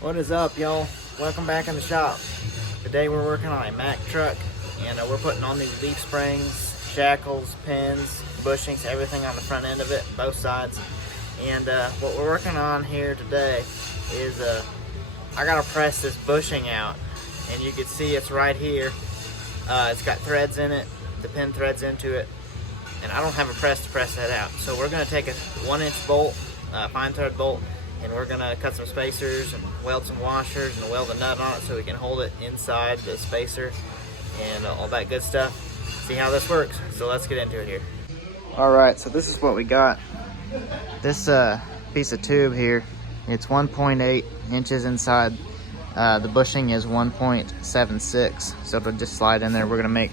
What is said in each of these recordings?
What is up, y'all? Welcome back in the shop. Today we're working on a Mack truck, and we're putting on these leaf springs, shackles, pins, bushings, everything on the front end of it, both sides. And what we're working on here today is I gotta press this bushing out, and you can see it's right here. It's got threads in it, the pin threads into it, and I don't have a press to press that out. So we're gonna take a 1-inch bolt, fine thread bolt, and we're gonna cut some spacers and weld some washers and weld a nut on it so we can hold it inside the spacer and all that good stuff. See how this works. So let's get into it here. All right, so this is what we got. This piece of tube here, it's 1.8 inches inside. The bushing is 1.76, so it'll just slide in there. We're gonna make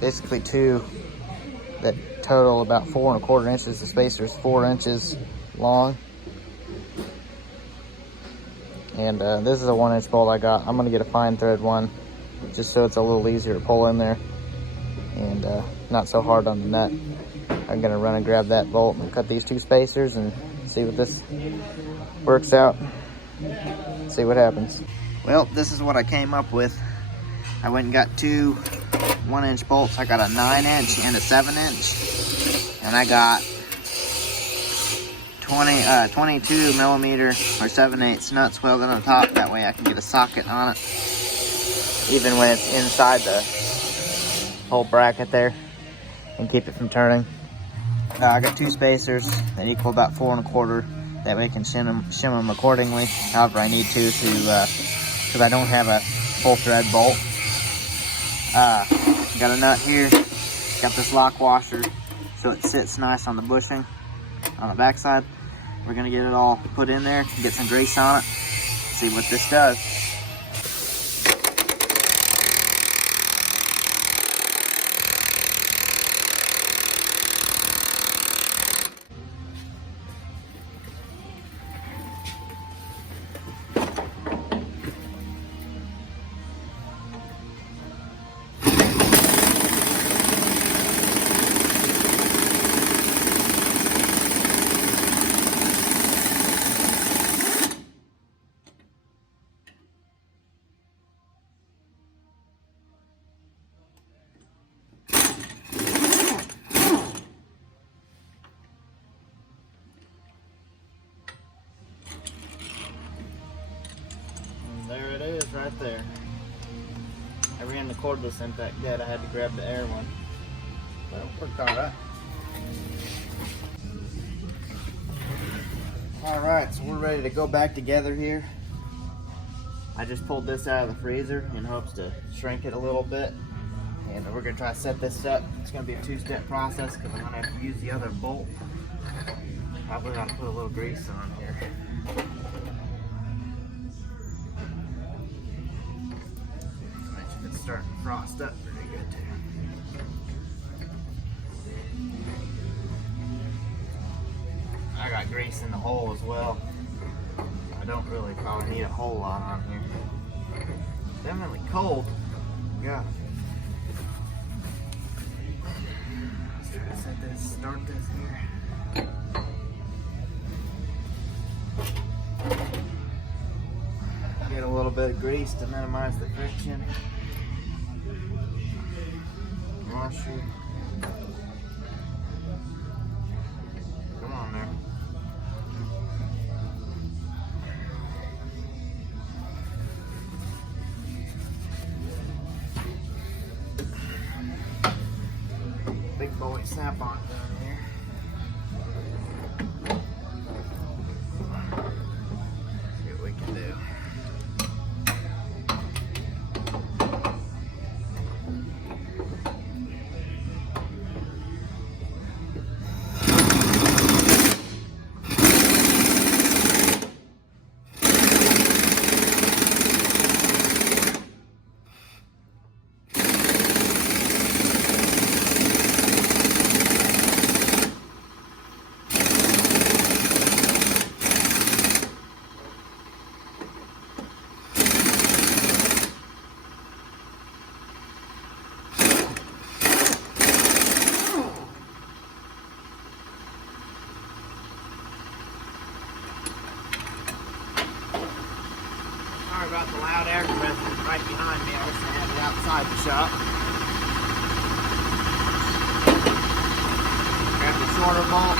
basically two that total about 4¼ inches. The spacer is 4 inches long, and this is a 1-inch bolt I got. I'm gonna get a fine thread one just so it's a little easier to pull in there and not so hard on the nut. I'm gonna run and grab that bolt and cut these two spacers and see what this works out, see what happens. Well, this is what I came up with. I went and got two 1-inch bolts. I got a 9-inch and a 7-inch, and I got 22 millimeter or 7/8 nuts welded on top. That way I can get a socket on it, even when it's inside the whole bracket there, and keep it from turning. I got two spacers that equal about 4¼ That way I can shim them accordingly, however I need to, because I don't have a full thread bolt. Got a nut here, got this lock washer so it sits nice on the bushing on the backside. We're gonna get it all put in there, get some grease on it, see what this does. There it is, right there. I ran the cordless impact dead. I had to grab the air one. But it worked all right. All right, so we're ready to go back together here. I just pulled this out of the freezer in hopes to shrink it a little bit. And we're gonna try to set this up. It's gonna be a 2-step process because I'm gonna have to use the other bolt. Probably gotta put a little grease on here. It's starting to frost up pretty good too. I got grease in the hole as well. I don't really probably need a whole lot on here. Definitely cold. Yeah. Let's try to set this, start this here. Get a little bit of grease to minimize the friction. Washer. Come on there. Big boy snap-on down here. See what we can do. Sorry about the loud air compressor right behind me. I wish I had it outside the shop. Grab the shorter bolt.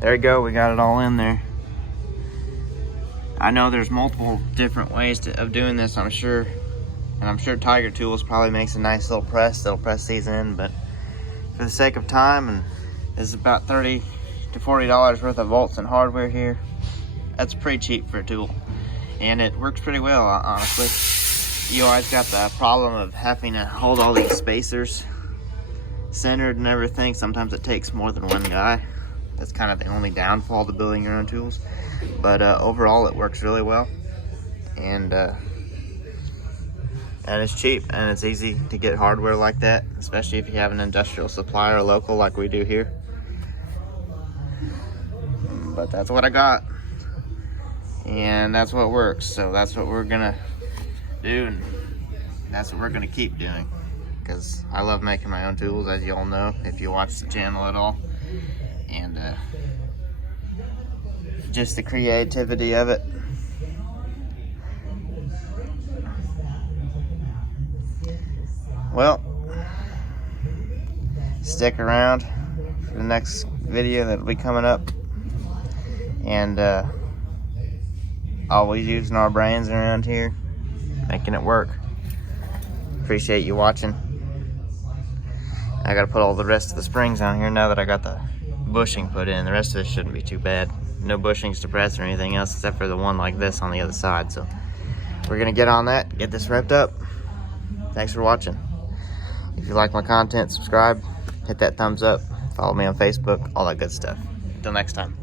There we go, we got it all in there. I know there's multiple different ways of doing this, I'm sure. And I'm sure Tiger Tools probably makes a nice little press that'll press these in, but for the sake of time, and this is about $30 to $40 worth of bolts and hardware here. That's pretty cheap for a tool. And it works pretty well, honestly. You always got the problem of having to hold all these spacers centered and everything. Sometimes it takes more than one guy. That's kind of the only downfall to building your own tools. But overall, it works really well. And it's cheap, and it's easy to get hardware like that, especially if you have an industrial supplier local like we do here. But that's what I got, and that's what works. So that's what we're gonna do, and that's what we're gonna keep doing, because I love making my own tools, as you all know if you watch the channel at all. And just the creativity of it. Well, stick around for the next video that'll be coming up. And always using our brains around here, making it work. Appreciate you watching. I gotta put all the rest of the springs on here now that I got the bushing put in. The rest of it shouldn't be too bad. No bushings to press or anything else except for the one like this on the other side. So we're gonna get on that, get this wrapped up. Thanks for watching. If you like my content, subscribe, hit that thumbs up, follow me on Facebook, all that good stuff. Until next time.